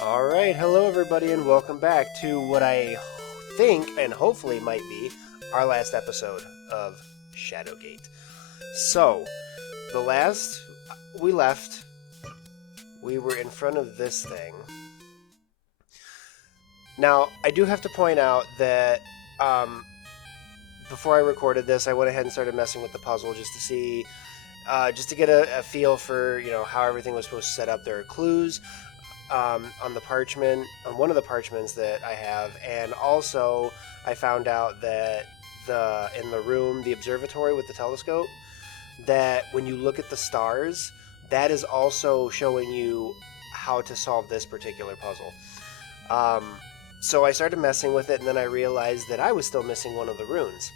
Alright, hello everybody and welcome back to what I think and hopefully might be our last episode of Shadowgate. So, the last we left, we were in front of this thing. Now, I do have to point out that before I recorded this, I went ahead and started messing with the puzzle just to see, just to get a feel for, how everything was supposed to set up. There are clues on the parchment, on one of the parchments that I have, and also I found out that in the room, the observatory with the telescope, that when you look at the stars, that is also showing you how to solve this particular puzzle. So I started messing with it, and then I realized that I was still missing one of the runes.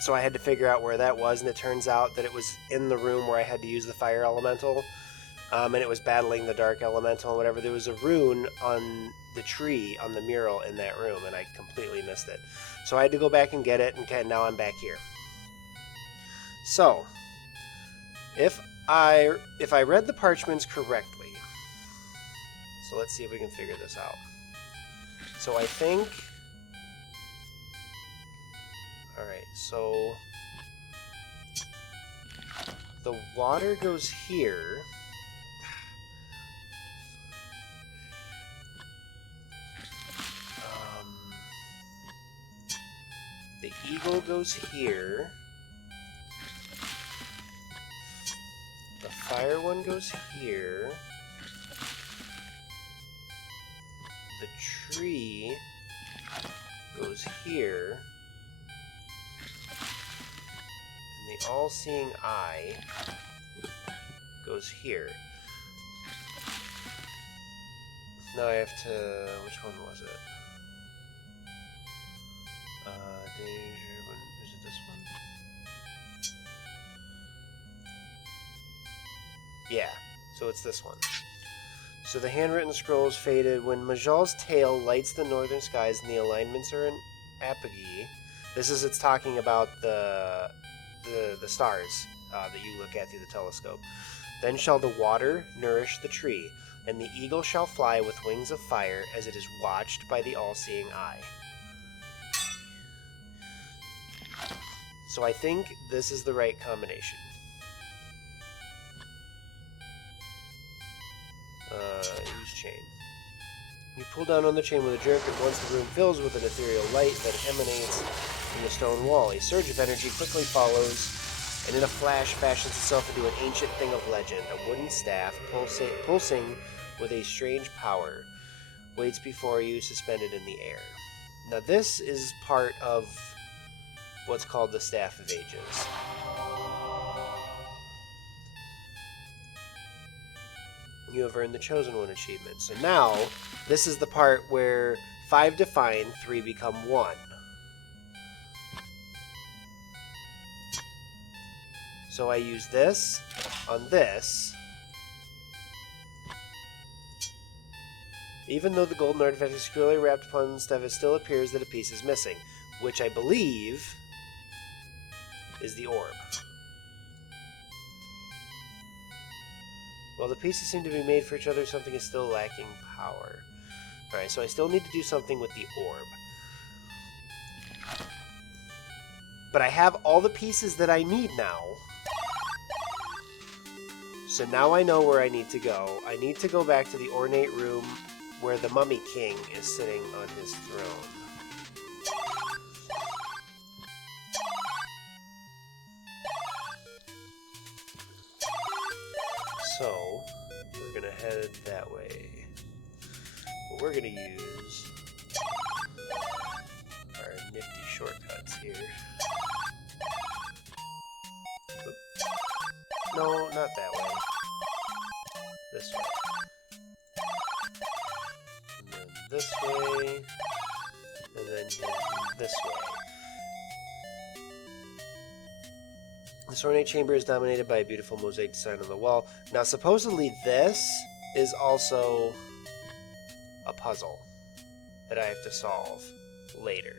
So I had to figure out where that was, and it turns out that it was in the room where I had to use the fire elemental. And it was battling the dark elemental and whatever. There was a rune on the tree, on the mural in that room, and I completely missed it. So I had to go back and get it, and now I'm back here. So, if I read the parchments correctly, so let's see if we can figure this out. So I think... Alright, so... the water goes here... the eagle goes here. The fire one goes here. The tree goes here. And the all-seeing eye goes here. Now I have to... which one was it? Danger, is it this one? Yeah, so it's this one. So the handwritten scrolls faded. When Majal's tail lights the northern skies and the alignments are in apogee, it's talking about the stars that you look at through the telescope. Then shall the water nourish the tree, and the eagle shall fly with wings of fire as it is watched by the all-seeing eye. So I think this is the right combination. Use chain. You pull down on the chain with a jerk, and once the room fills with an ethereal light that emanates from the stone wall, a surge of energy quickly follows, and in a flash fashions itself into an ancient thing of legend. A wooden staff, pulsing with a strange power, waits before you, suspended in the air. Now this is part of what's called the Staff of Ages. You have earned the Chosen One achievement. So now, this is the part where 5 define, 3 become 1. So I use this on this. Even though the golden artifact is securely wrapped upon stuff, it still appears that a piece is missing, which I believe is the orb. While the pieces seem to be made for each other, something is still lacking power. Alright, so I still need to do something with the orb. But I have all the pieces that I need now. So now I know where I need to go. I need to go back to the ornate room where the Mummy King is sitting on his throne. So, we're going to head that way. But we're going to use our nifty shortcuts here. Oop. No, not that way. This way. And then this way. And then this way. This ornate chamber is dominated by a beautiful mosaic design on the wall. Now, supposedly this is also a puzzle that I have to solve later.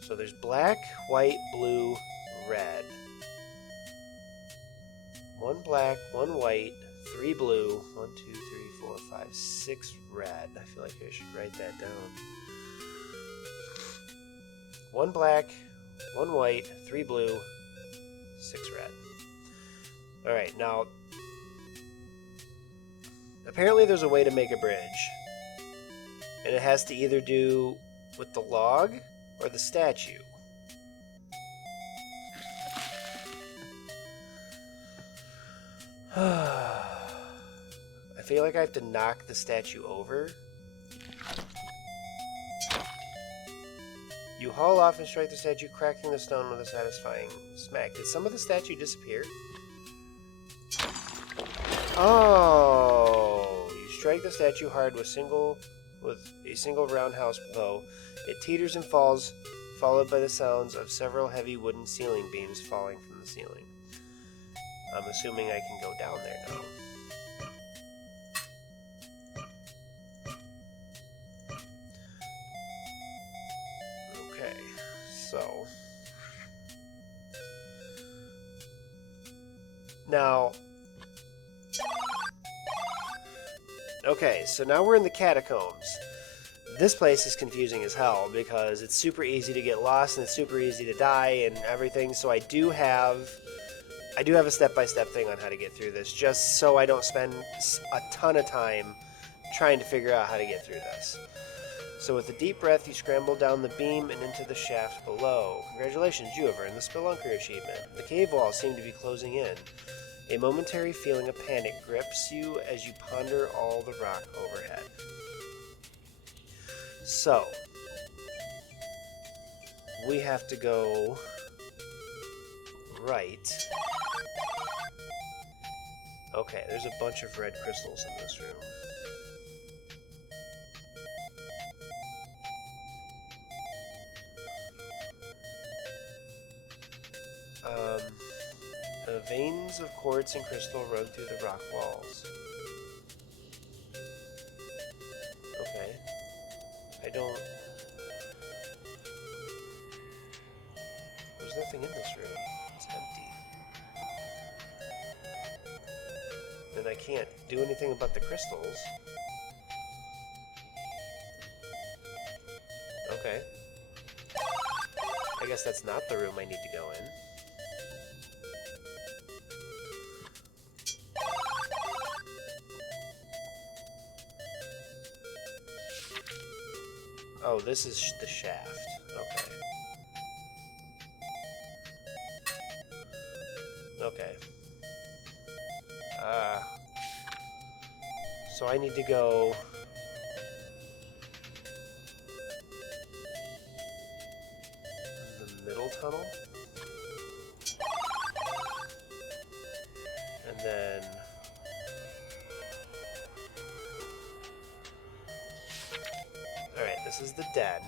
So there's black, white, blue, red. One black, one white, 3 blue. 1, 2, 3, 4, 5, 6 red. I feel like I should write that down. 1 black, 1 white, 3 blue, 6 red. Alright, now, apparently there's a way to make a bridge. And it has to either do with the log or the statue. I feel like I have to knock the statue over. You haul off and strike the statue, cracking the stone with a satisfying smack. Did some of the statue disappear? Oh! You strike the statue hard with a single roundhouse blow. It teeters and falls, followed by the sounds of several heavy wooden ceiling beams falling from the ceiling. I'm assuming I can go down there now. Okay, so... Now... Okay, so now we're in the catacombs. This place is confusing as hell because it's super easy to get lost and it's super easy to die and everything, so I do have a step-by-step thing on how to get through this, just so I don't spend a ton of time trying to figure out how to get through this. So with a deep breath, you scramble down the beam and into the shaft below. Congratulations, you have earned the Spelunker achievement. The cave walls seem to be closing in. A momentary feeling of panic grips you as you ponder all the rock overhead. So, we have to go right. Okay, there's a bunch of red crystals in this room. The veins of quartz and crystal run through the rock walls. Okay. There's nothing in this room. It's empty. And I can't do anything about the crystals. Okay. I guess that's not the room I need to go in. Oh, this is the shaft. Okay. Okay. So I need to go... in the middle tunnel? And then... Alright, this is the den.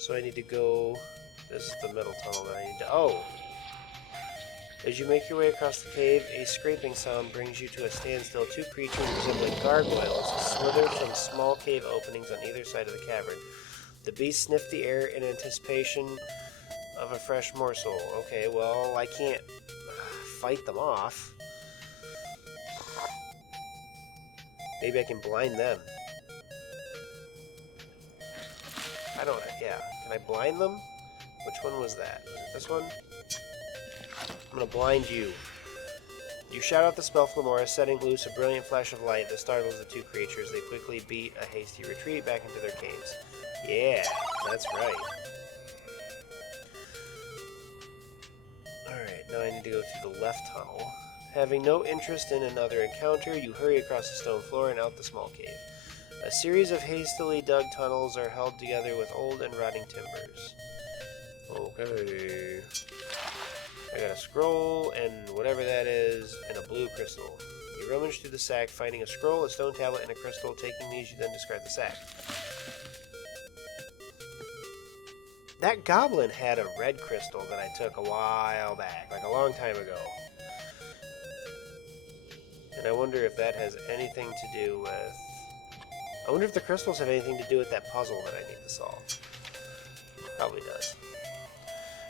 So I need to go... This is the middle tunnel that I need to... Oh! As you make your way across the cave, a scraping sound brings you to a standstill. 2 creatures resembling gargoyles slither from small cave openings on either side of the cavern. The beasts sniff the air in anticipation of a fresh morsel. Okay, well, I can't fight them off. Maybe I can blind them. Yeah. Can I blind them? Which one was that? Was it this one? I'm gonna blind you. You shout out the spell Flamora, setting loose a brilliant flash of light that startles the 2 creatures. They quickly beat a hasty retreat back into their caves. Yeah, that's right. Alright, now I need to go through the left tunnel. Having no interest in another encounter, you hurry across the stone floor and out the small cave. A series of hastily dug tunnels are held together with old and rotting timbers. Okay. I got a scroll and whatever that is, and a blue crystal. You rummage through the sack, finding a scroll, a stone tablet, and a crystal. Taking these, you then discard the sack. That goblin had a red crystal that I took a while back, like a long time ago. And I wonder if that has anything to do with... I wonder if the crystals have anything to do with that puzzle that I need to solve. Probably does.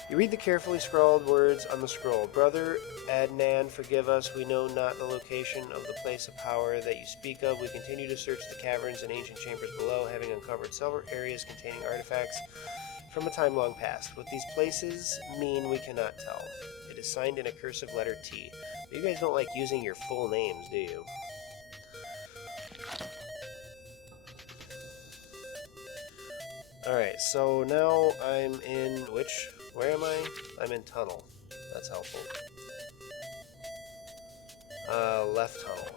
You read the carefully scrawled words on the scroll. Brother Adnan, forgive us. We know not the location of the place of power that you speak of. We continue to search the caverns and ancient chambers below, having uncovered several areas containing artifacts from a time long past. What these places mean, we cannot tell. It is signed in a cursive letter T. But you guys don't like using your full names, do you? Alright, so now I'm in which? Where am I? I'm in tunnel. That's helpful. Left tunnel.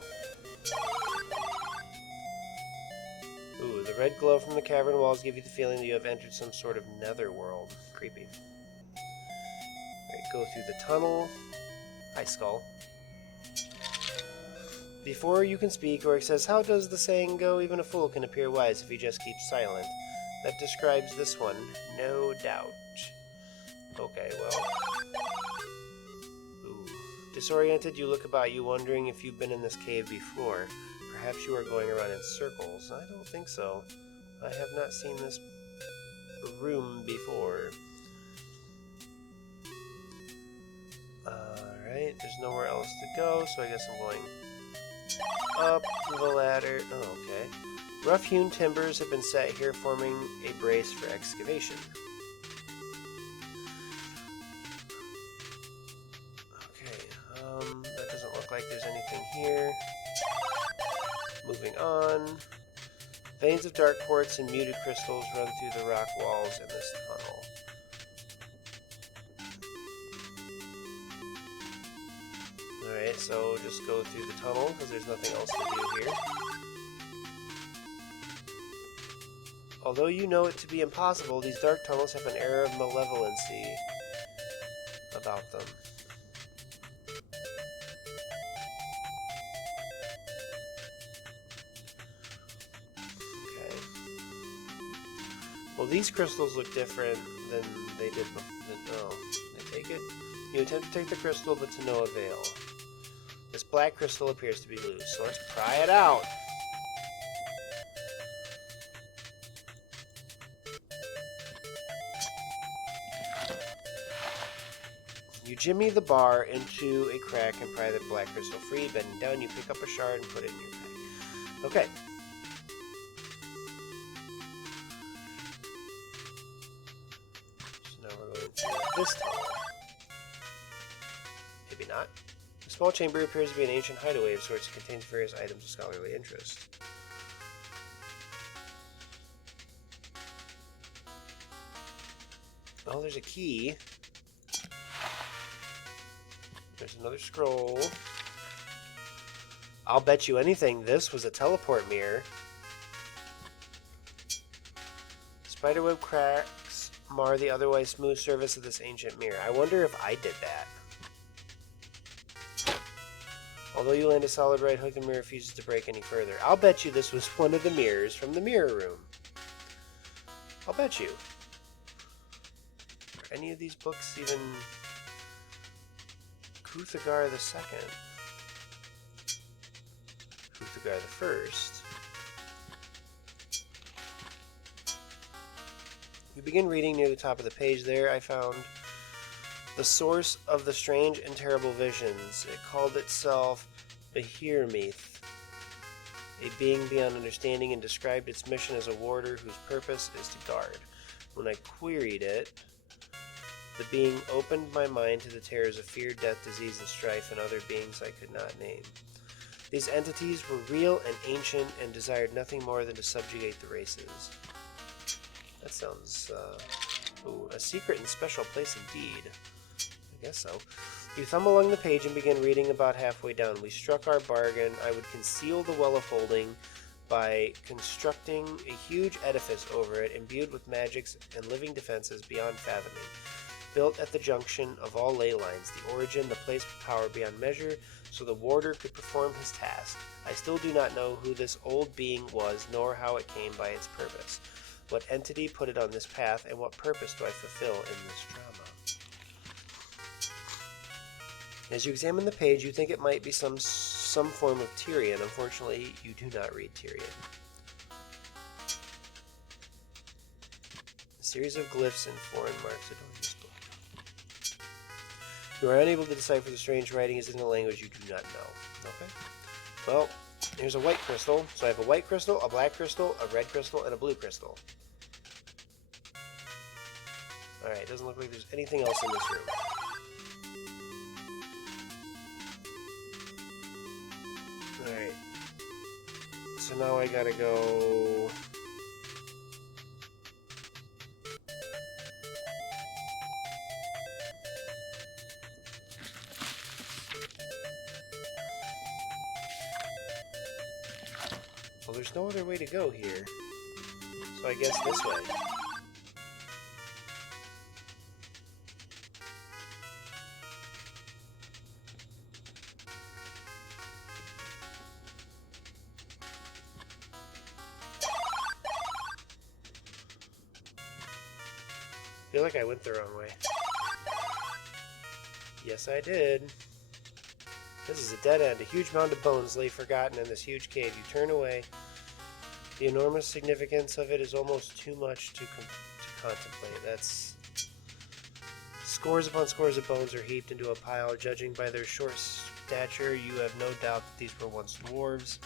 Ooh, the red glow from the cavern walls give you the feeling that you have entered some sort of nether world. Creepy. Alright, go through the tunnel. Hi, Skull. Before you can speak, Oryx says, how does the saying go? Even a fool can appear wise if he just keeps silent. That describes this one, no doubt. Okay, well. Ooh. Disoriented, you look about you, wondering if you've been in this cave before. Perhaps you are going around in circles. I don't think so. I have not seen this room before. Alright, there's nowhere else to go, so I guess I'm going up the ladder. Oh, okay. Rough-hewn timbers have been set here, forming a brace for excavation. Okay, that doesn't look like there's anything here. Moving on. Veins of dark quartz and muted crystals run through the rock walls in this tunnel. Alright, so just go through the tunnel, because there's nothing else to do here. Although you know it to be impossible, these dark tunnels have an air of malevolency about them. Okay. Well, these crystals look different than they did before. Oh, they take it? You attempt to take the crystal, but to no avail. This black crystal appears to be loose, so let's pry it out. You jimmy the bar into a crack and pry the black crystal free. Bending down, you pick up a shard and put it in your bag. Okay. So now we're going to this tunnel. Maybe not. The small chamber appears to be an ancient hideaway of sorts. It contains various items of scholarly interest. Oh, there's a key. There's another scroll. I'll bet you anything this was a teleport mirror. Spiderweb cracks mar the otherwise smooth surface of this ancient mirror. I wonder if I did that. Although you land a solid right hook, the mirror refuses to break any further. I'll bet you this was one of the mirrors from the mirror room. I'll bet you. Are any of these books even... Kuthagar the Second. Kuthagar the First. We begin reading near the top of the page there. I found the source of the strange and terrible visions. It called itself Behirmith, a being beyond understanding, and described its mission as a warder whose purpose is to guard. When I queried it, the being opened my mind to the terrors of fear, death, disease, and strife, and other beings I could not name. These entities were real and ancient and desired nothing more than to subjugate the races. That sounds, a secret and special place indeed. I guess so. You thumb along the page and begin reading about halfway down. We struck our bargain. I would conceal the Well of Holding by constructing a huge edifice over it, imbued with magics and living defenses beyond fathoming. Built at the junction of all ley lines, the origin, the place of power beyond measure, so the warder could perform his task. I still do not know who this old being was, nor how it came by its purpose. What entity put it on this path, and what purpose do I fulfill in this drama? As you examine the page, you think it might be some form of Tyrian. Unfortunately, you do not read Tyrian. A series of glyphs and foreign marks adorn this book. You are unable to decipher the strange writing is in a language you do not know. Okay. Well, here's a white crystal. So I have a white crystal, a black crystal, a red crystal, and a blue crystal. Alright, doesn't look like there's anything else in this room. Alright. So now I gotta go... Well, there's no other way to go here. So I guess this way. I feel like I went the wrong way. Yes, I did. This is a dead end. A huge mound of bones lay forgotten in this huge cave. You turn away. The enormous significance of it is almost too much to contemplate. That's... Scores upon scores of bones are heaped into a pile. Judging by their short stature, you have no doubt that these were once dwarves.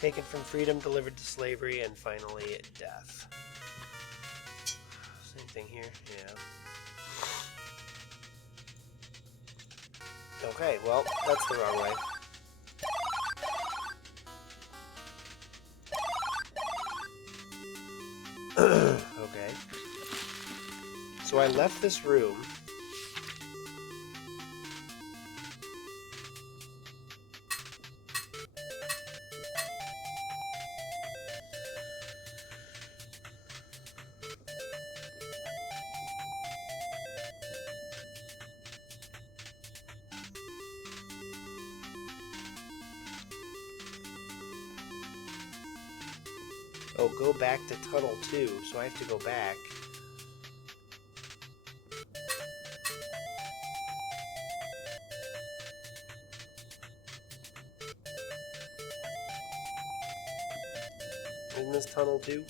Taken from freedom, delivered to slavery, and finally death. Same thing here, yeah. Okay, well, that's the wrong way. Okay. So I left this room. Oh, go back to Tunnel 2, so I have to go back. Isn't this Tunnel 2?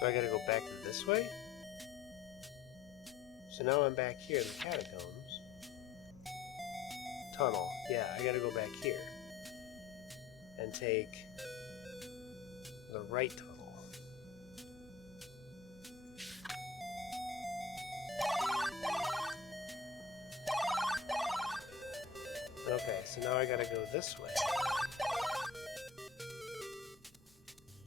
So I gotta go back to this way? So now I'm back here in the catacombs. Tunnel. Yeah, I gotta go back here. And take the right tunnel. Okay, so now I gotta go this way.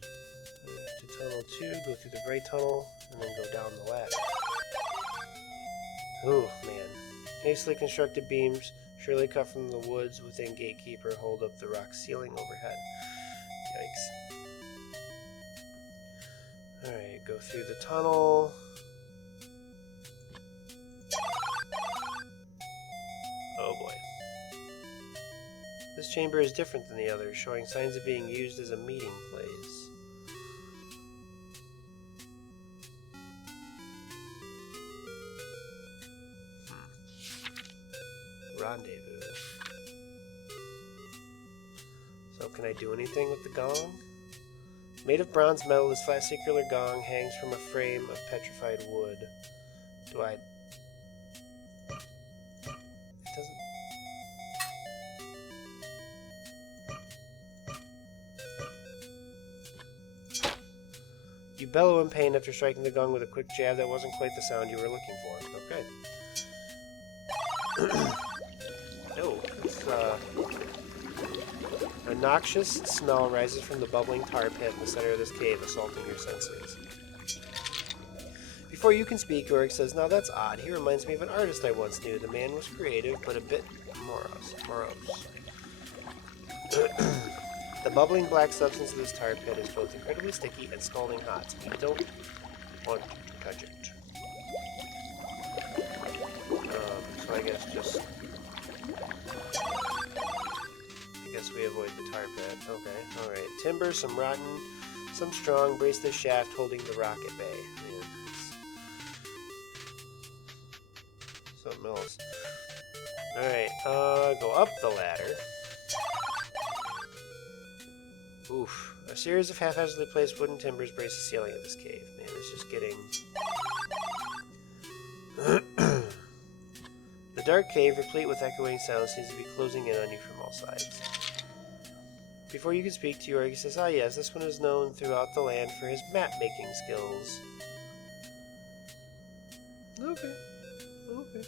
To Tunnel 2, go through the right tunnel, and then go down the ladder. Oh, man. Hastily constructed beams, surely cut from the woods within Gatekeeper, hold up the rock ceiling overhead. Yikes. Alright, go through the tunnel. Oh boy. This chamber is different than the others, showing signs of being used as a meeting place. Rendezvous. So can I do anything with the gong? Made of bronze metal, this flat circular gong hangs from a frame of petrified wood. Do I... It doesn't... You bellow in pain after striking the gong with a quick jab. That wasn't quite the sound you were looking for. Okay. Oh, it's, a noxious smell rises from the bubbling tar pit in the center of this cave, assaulting your senses. Before you can speak, Yorick says, "Now that's odd. He reminds me of an artist I once knew. The man was creative, but a bit morose. The bubbling black substance of this tar pit is both incredibly sticky and scalding hot. You don't want to touch it." So I guess just... I guess we avoid the tar pit. Okay, alright. Timber, some rotten Some strong, braceless shaft holding the rock at bay. Man, something else. Alright, go up the ladder. Oof. A series of haphazardly placed wooden timbers brace the ceiling of this cave. Man, it's just getting... The dark cave, replete with echoing sounds, seems to be closing in on you from all sides. Before you can speak to Yorick, he says, "Ah yes, this one is known throughout the land for his map-making skills." Okay. Okay.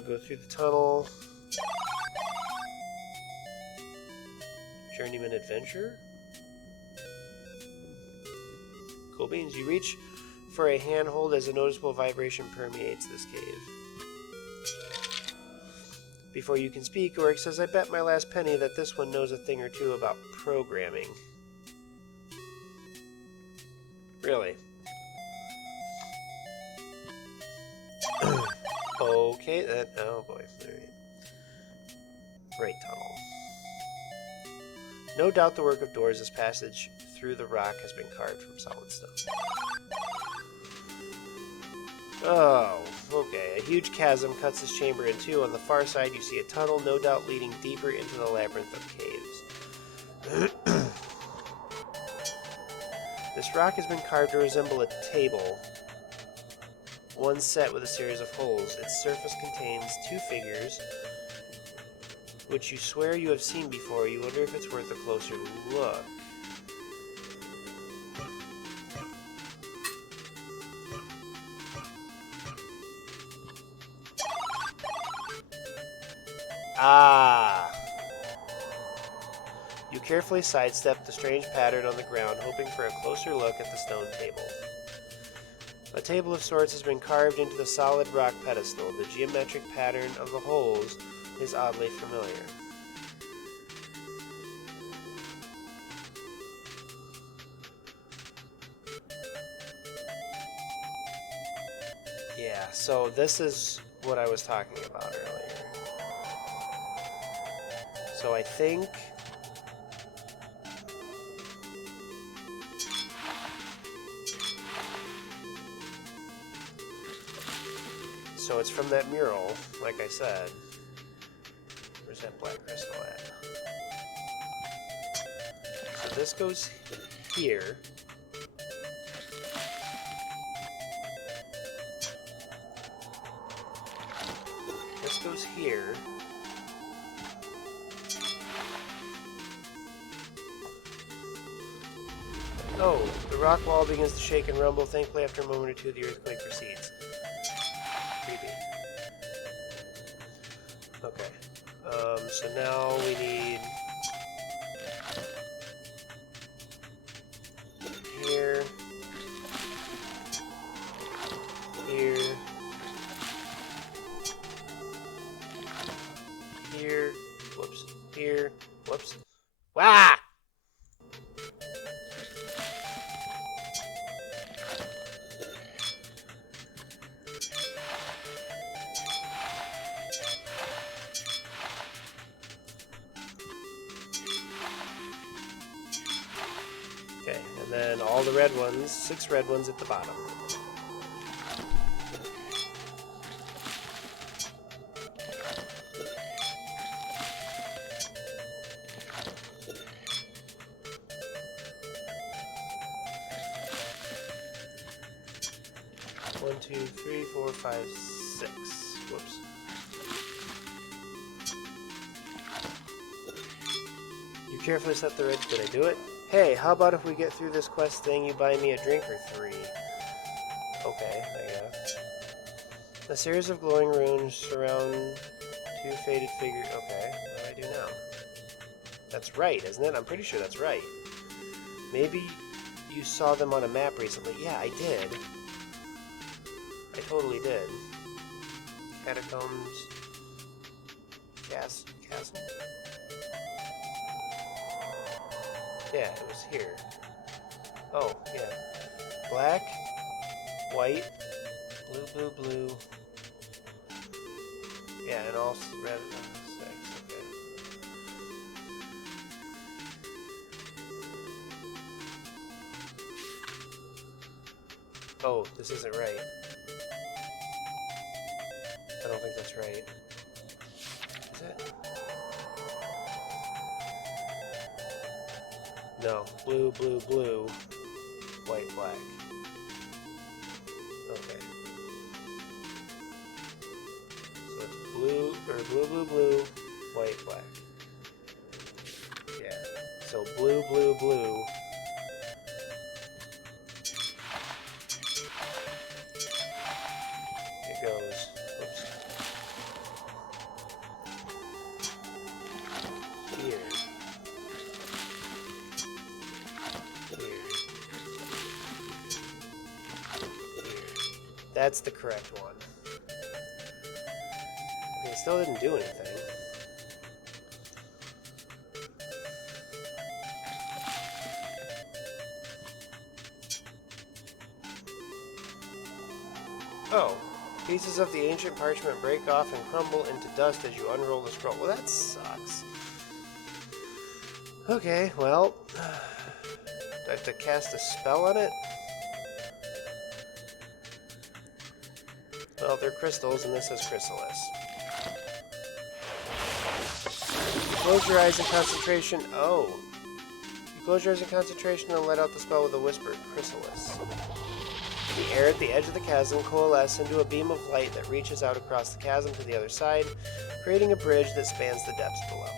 Go through the tunnel. Journeyman Adventure? Cool beans. You reach for a handhold as a noticeable vibration permeates this cave. Before you can speak, Yorick says, "I bet my last penny that this one knows a thing or two about programming." Really? Okay, then. Oh boy. Right tunnel. No doubt the work of doors, this passage through the rock has been carved from solid stone. Oh, okay. A huge chasm cuts this chamber in two. On the far side, you see a tunnel, no doubt leading deeper into the labyrinth of caves. This rock has been carved to resemble a table, one set with a series of holes. Its surface contains two figures, which you swear you have seen before. You wonder if it's worth a closer look. Ah! You carefully sidestep the strange pattern on the ground, hoping for a closer look at the stone table. A table of sorts has been carved into the solid rock pedestal. The geometric pattern of the holes is oddly familiar. Yeah, so this is what I was talking about earlier. So I think... So it's from that mural, like I said. Where's that black crystal at? So this goes here. This goes here. Oh, the rock wall begins to shake and rumble. Thankfully, after a moment or two, the earthquake recedes. Creepy. Okay. So now we need... Here. Here. Here. Whoops. Here. Whoops. Wah! Okay, and then all the red ones, 6 red ones at the bottom. One, 2, 3, 4, 5, 6. Whoops. You carefully set the red. Did I do it? Hey, how about if we get through this quest thing, you buy me a drink or 3? Okay, I guess. A series of glowing runes surround 2 faded figures. Okay, what do I do now? That's right, isn't it? I'm pretty sure that's right. Maybe you saw them on a map recently. Yeah, I did. I totally did. Catacombs. Castle? Yeah, it was here. Oh, yeah. Black, white, blue, blue. Yeah, and all red. 6, okay. Oh, this isn't right. I don't think that's right. Is it? No. Blue, blue, blue. White, black. Okay. So it's blue, or blue, blue, blue, white, black. Yeah. So blue, blue, blue. It goes. Oops. Here. Here. Here. That's the correct one. Okay, it still didn't do anything. Oh. Pieces of the ancient parchment break off and crumble into dust as you unroll the scroll. Well, that sucks. Okay, well... do I have to cast a spell on it? Well, they're crystals, and this is chrysalis. Close your eyes in concentration. Oh. You close your eyes in concentration and let out the spell with a whispered chrysalis. The air at the edge of the chasm coalesces into a beam of light that reaches out across the chasm to the other side, creating a bridge that spans the depths below.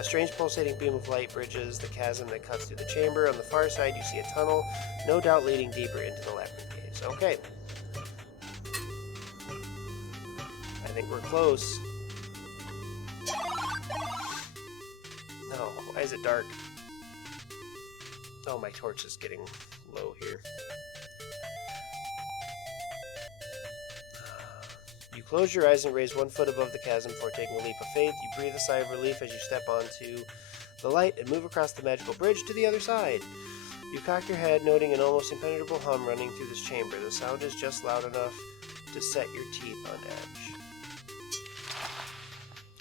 A strange pulsating beam of light bridges the chasm that cuts through the chamber. On the far side, you see a tunnel, no doubt leading deeper into the labyrinth caves. Okay. I think we're close. No, why is it dark? Oh, my torch is getting low here. You close your eyes and raise 1 foot above the chasm before taking a leap of faith. You breathe a sigh of relief as you step onto the light and move across the magical bridge to the other side. You cock your head, noting an almost impenetrable hum running through this chamber. The sound is just loud enough to set your teeth on edge.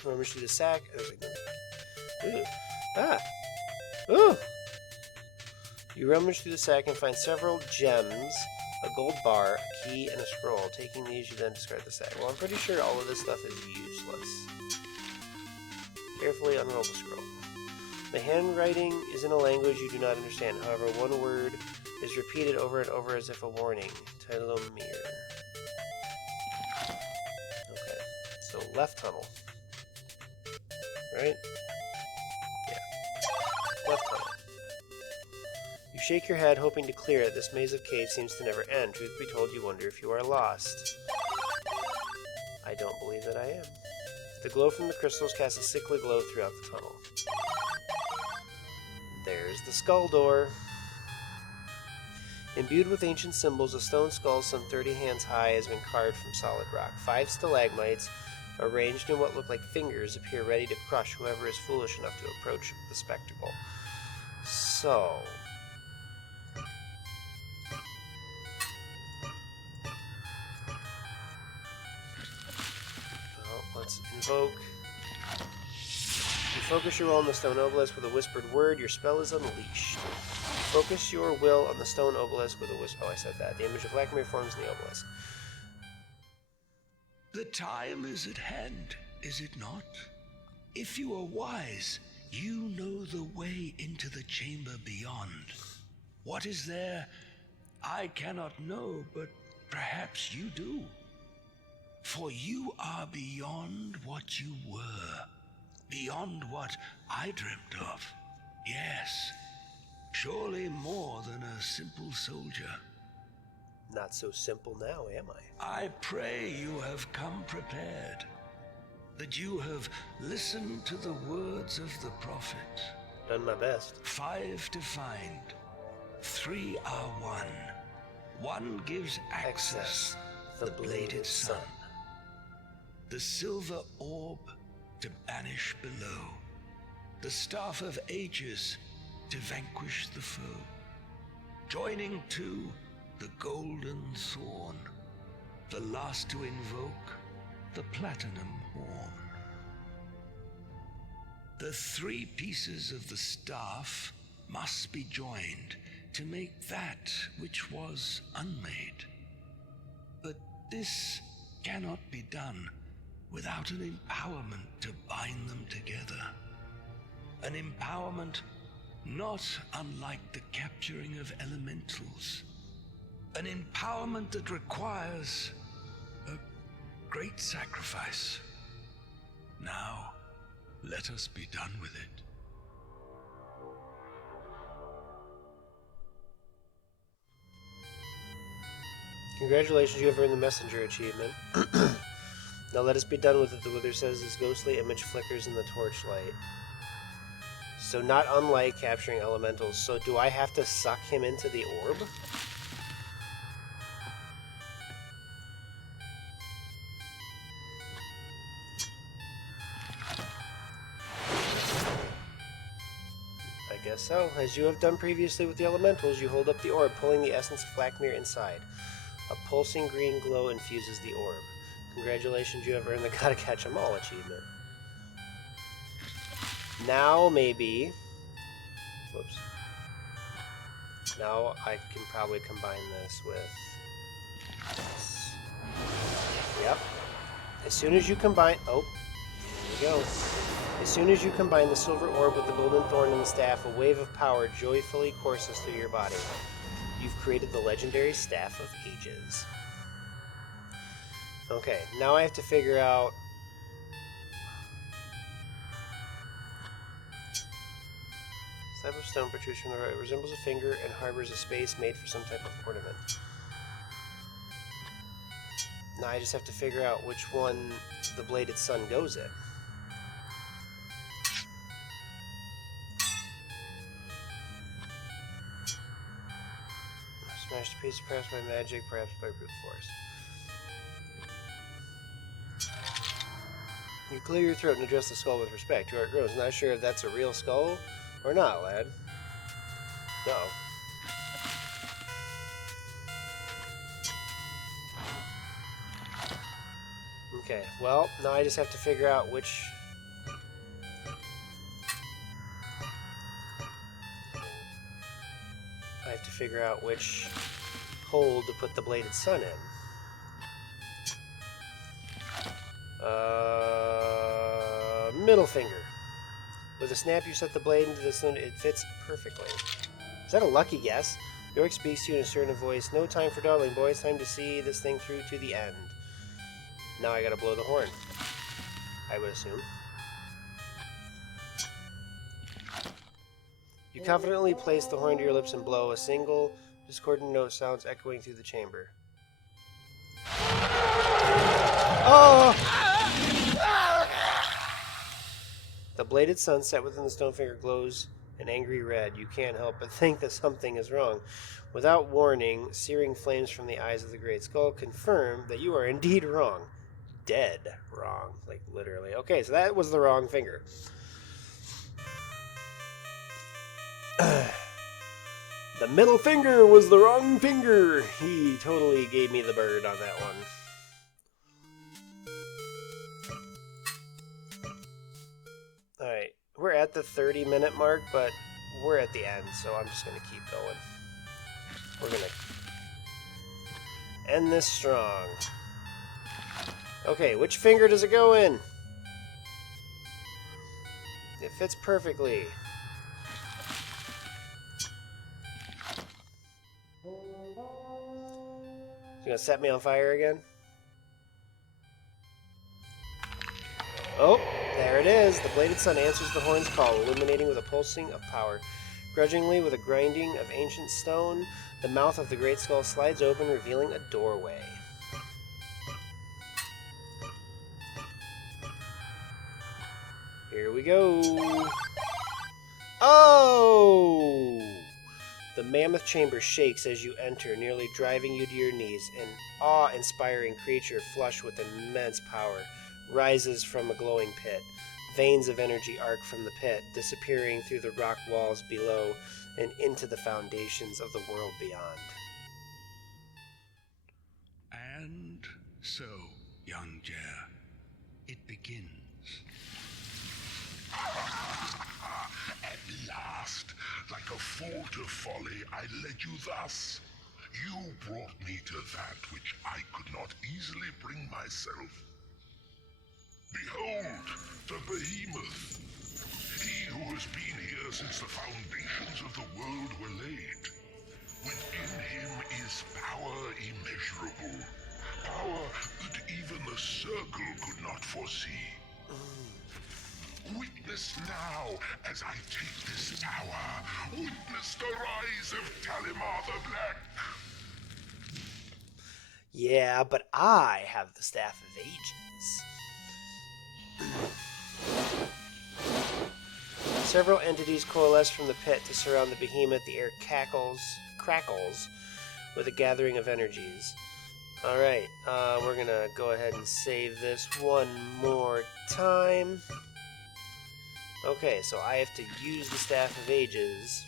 Rummage through the sack. Ooh. Ah! Ooh! You rummage through the sack and find several gems, a gold bar, a key, and a scroll. Taking these, you then discard the sack. Well, I'm pretty sure all of this stuff is useless. Carefully unroll the scroll. The handwriting is in a language you do not understand. However, one word is repeated over and over as if a warning. Talimar. Okay, so left tunnel. Right? Yeah. Left tunnel. You shake your head, hoping to clear it. This maze of caves seems to never end. Truth be told, you wonder if you are lost. I don't believe that I am. The glow from the crystals casts a sickly glow throughout the tunnel. There's the skull door. Imbued with ancient symbols, a stone skull some 30 hands high has been carved from solid rock. 5 stalagmites, arranged in what look like fingers, appear ready to crush whoever is foolish enough to approach the spectacle. So... well, let's invoke... You focus your will on the stone obelisk with a whispered word. Your spell is unleashed. Focus your will on the stone obelisk with a whisper. Oh, I said that. The image of Lachmere forms in the obelisk. The time is at hand, is it not? If you are wise, you know the way into the chamber beyond. What is there? I cannot know, but perhaps you do. For you are beyond what you were. Beyond what I dreamt of. Yes, surely more than a simple soldier. Not so simple now, am I? I pray you have come prepared, that you have listened to the words of the prophet. Done my best. 5 to find, 3 are 1. 1 gives access, the bladed sun. The silver orb to banish below, the staff of ages to vanquish the foe, joining to the golden thorn, the last to invoke the platinum horn. The 3 pieces of the staff must be joined to make that which was unmade. But this cannot be done without an empowerment to bind them together. An empowerment not unlike the capturing of elementals. An empowerment that requires a great sacrifice. Now, let us be done with it. Congratulations, you have earned the messenger achievement. Now let us be done with it, the wither says. His ghostly image flickers in the torchlight. So not unlike capturing elementals. So do I have to suck him into the orb? I guess so. As you have done previously with the elementals, you hold up the orb, pulling the essence of Flackmere inside. A pulsing green glow infuses the orb. Congratulations, you have earned the Gotta Catch 'em All achievement. Now, maybe... Whoops. Now I can probably combine this with this. Yep. As soon as you combine... Oh, here we go. As soon as you combine the silver orb with the golden thorn and the staff, a wave of power joyfully courses through your body. You've created the legendary Staff of Ages. Okay, now I have to figure out... This type of stone protrudes from the right. It resembles a finger and harbors a space made for some type of ornament. Now I just have to figure out which one the bladed sun goes in. Smashed to pieces, perhaps by magic, perhaps by brute force. You clear your throat and address the skull with respect. Your heart grows. Not sure if that's a real skull or not, lad. No. Okay, well, now I just have to figure out which... I have to figure out which hole to put the bladed sun in. Middle finger. With a snap, you set the blade into the sun. It fits perfectly. Is that a lucky guess? York speaks to you in a certain voice. No time for dawdling, boys. Time to see this thing through to the end. Now I gotta blow the horn. I would assume. You confidently place the horn to your lips and blow. A single discordant note sounds echoing through the chamber. Oh! The bladed sun set within the stonefinger glows an angry red. You can't help but think that something is wrong. Without warning, searing flames from the eyes of the great skull confirm that you are indeed wrong. Dead wrong. Like, literally. Okay, so that was the wrong finger. The middle finger was the wrong finger. He totally gave me the bird on that one. Alright, we're at the 30-minute mark, but we're at the end, so I'm just going to keep going. We're going to end this strong. Okay, which finger does it go in? It fits perfectly. You gonna set me on fire again? Oh, there it is. The bladed sun answers the horn's call, illuminating with a pulsing of power. Grudgingly, with a grinding of ancient stone, the mouth of the great skull slides open, revealing a doorway. Here we go. Oh! The mammoth chamber shakes as you enter, nearly driving you to your knees. An awe-inspiring creature flush with immense power rises from a glowing pit. Veins of energy arc from the pit, disappearing through the rock walls below and into the foundations of the world beyond. And so, young Jer, it begins. At last, like a fool to folly, I led you thus. You brought me to that which I could not easily bring myself. Behold, the behemoth. He who has been here since the foundations of the world were laid. Within him is power immeasurable. Power that even the circle could not foresee. Witness now as I take this power. Witness the rise of Talimar the Black. Yeah, but I have the Staff of Ages. Several entities coalesce from the pit to surround the behemoth. The air crackles with a gathering of energies. Alright, we're gonna go ahead and save this one more time. Okay, so I have to use the Staff of Ages.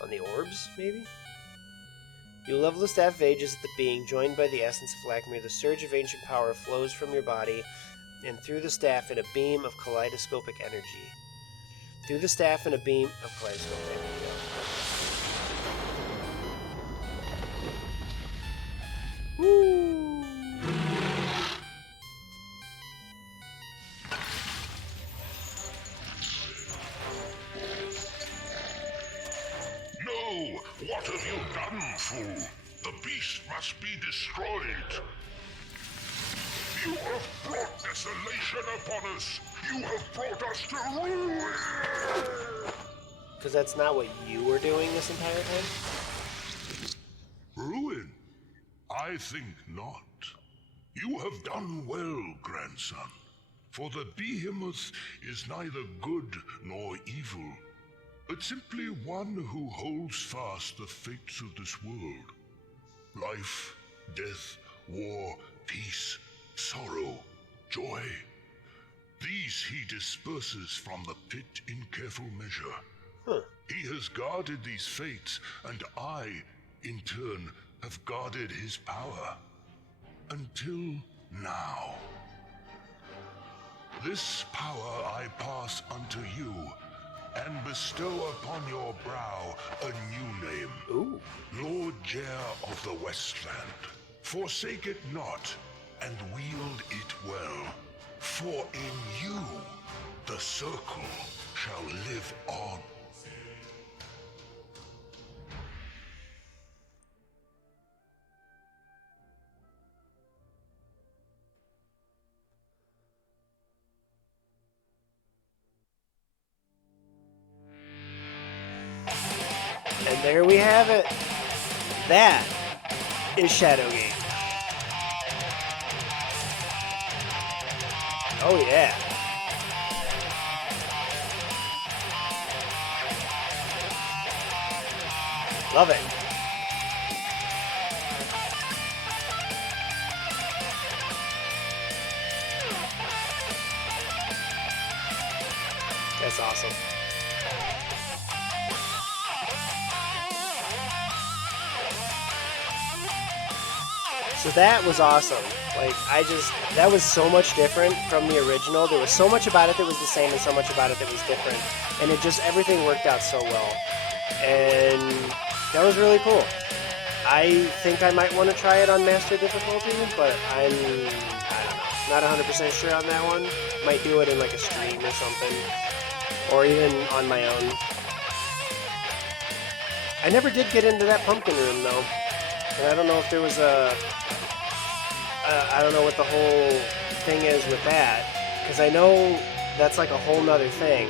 On the orbs, maybe? You level the Staff of Ages at the being, joined by the essence of Lakmir. The surge of ancient power flows from your body and through the staff in a beam of kaleidoscopic energy. Through the staff in a beam of kaleidoscopic energy. Woo! No! What have you done, fool? The beast must be destroyed. You have brought desolation upon us. You have brought us to ruin. Because that's not what you were doing this entire time? Ruin? I think not. You have done well, grandson. For the behemoth is neither good nor evil, but simply one who holds fast the fates of this world. Life, death, war, peace, sorrow, joy. These he disperses from the pit in careful measure. Huh. He has guarded these fates, and I, in turn, have guarded his power. Until now. This power I pass unto you, and bestow upon your brow a new name. Ooh. Lord Jer of the Westland. Forsake it not, and wield it well. For in you, the circle shall live on. And there we have it. That is Shadowgate. Oh yeah. Love it. That's awesome. So that was awesome. Like, that was so much different from the original. There was so much about it that was the same and so much about it that was different. And everything worked out so well. And that was really cool. I think I might want to try it on Master difficulty, but I don't know. Not 100% sure on that one. Might do it in like a stream or something. Or even on my own. I never did get into that pumpkin room though. And I don't know if there was I don't know what the whole thing is with that. Because I know that's like a whole nother thing.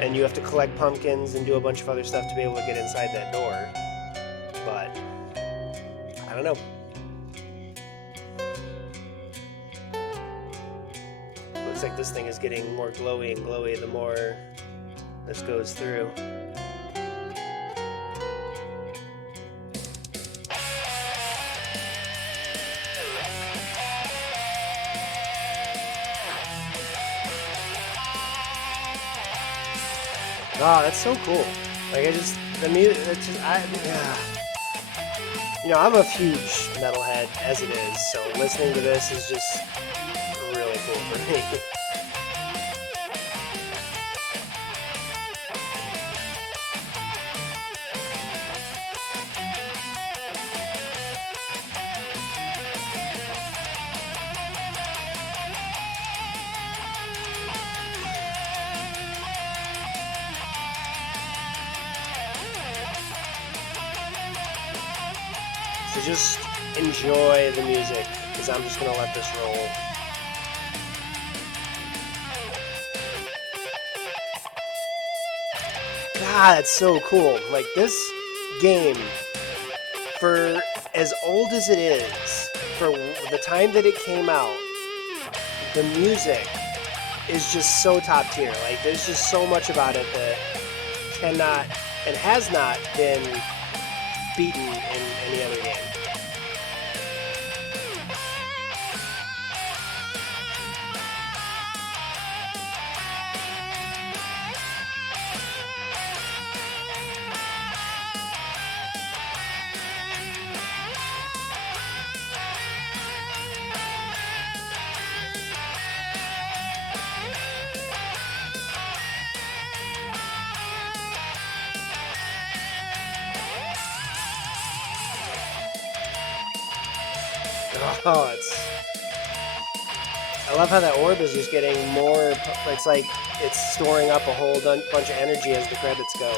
And you have to collect pumpkins and do a bunch of other stuff to be able to get inside that door. But I don't know. Looks like this thing is getting more glowy and glowy the more this goes through. Oh, that's so cool. Like, the music, it's just, You know, I'm a huge metalhead as it is, so listening to this is just really cool for me. So just enjoy the music, because I'm just going to let this roll. God, it's so cool. Like, this game, for as old as it is, for the time that it came out, the music is just so top tier. Like, there's just so much about it that cannot and has not been beaten in any other game. Oh, I love how that orb is just getting more. It's like it's storing up a whole bunch of energy as the credits go.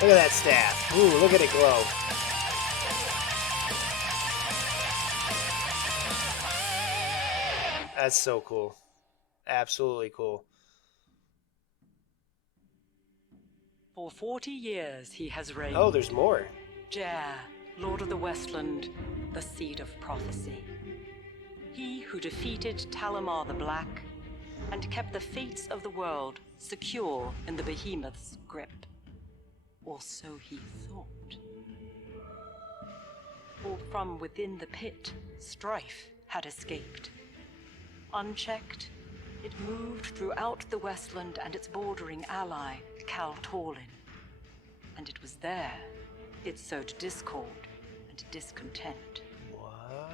Look at that staff. Ooh, look at it glow. That's so cool. Absolutely cool. For 40 years he has reigned. Oh, there's more. Jer, Lord of the Westland, the seed of prophecy. He who defeated Talimar the Black and kept the fates of the world secure in the behemoth's grip. Or so he thought. For from within the pit, strife had escaped. Unchecked, it moved throughout the Westland and its bordering ally, Kaltorlin. And it was there it sowed discord and discontent. What?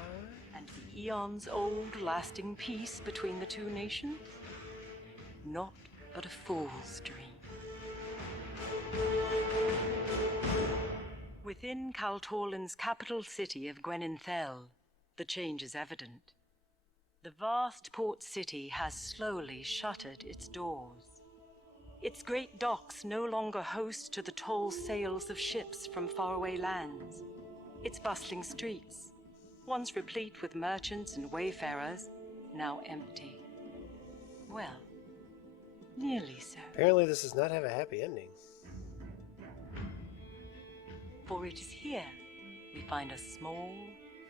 And the eons-old lasting peace between the two nations? Not but a fool's dream. Within Kaltorlin's capital city of Gweninthel, the change is evident. The vast port city has slowly shuttered its doors. Its great docks no longer host to the tall sails of ships from faraway lands. Its bustling streets, once replete with merchants and wayfarers, now empty. Well, nearly so. Apparently this does not have a happy ending. For it is here we find a small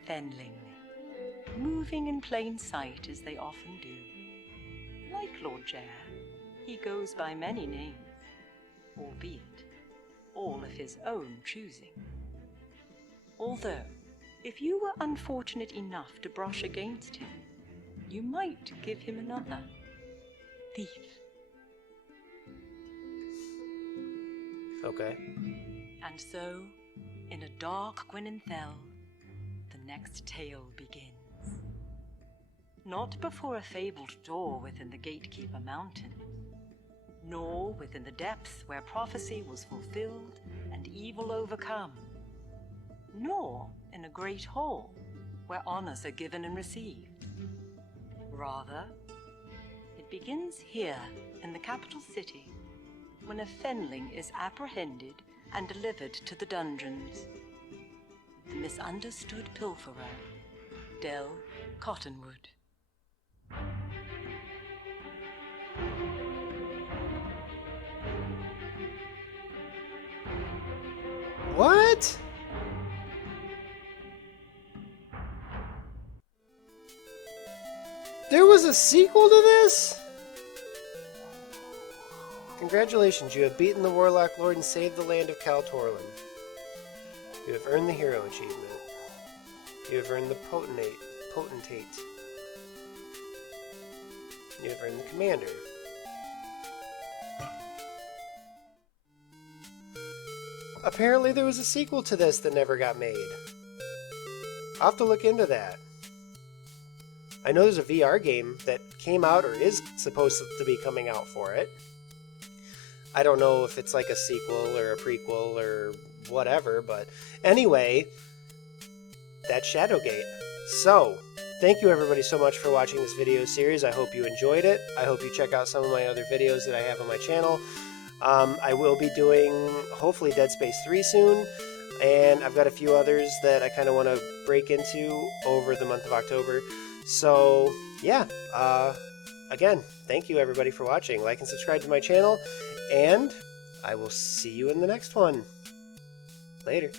fenling, moving in plain sight as they often do. Like Lord Jer, he goes by many names, albeit all of his own choosing. Although, if you were unfortunate enough to brush against him, you might give him another. Thief. Okay. And so, in a dark Gweninthel, the next tale begins. Not before a fabled door within the Gatekeeper Mountain, nor within the depths where prophecy was fulfilled and evil overcome, nor in a great hall where honors are given and received. Rather, it begins here in the capital city, when a fenling is apprehended and delivered to the dungeons. The misunderstood pilferer, Del Cottonwood. What? There was a sequel to this? Congratulations, you have beaten the Warlock Lord and saved the land of Kaltorlin. You have earned the hero achievement. You have earned the potentate. You have earned the commander. Apparently there was a sequel to this that never got made. I'll have to look into that. I know there's a VR game that came out or is supposed to be coming out for it. I don't know if it's like a sequel or a prequel or whatever, but anyway, that's Shadowgate. So, thank you everybody so much for watching this video series. I hope you enjoyed it. I hope you check out some of my other videos that I have on my channel. I will be doing, hopefully, Dead Space 3 soon, and I've got a few others that I kind of want to break into over the month of October. So, yeah, again, thank you everybody for watching. Like and subscribe to my channel, and I will see you in the next one. Later.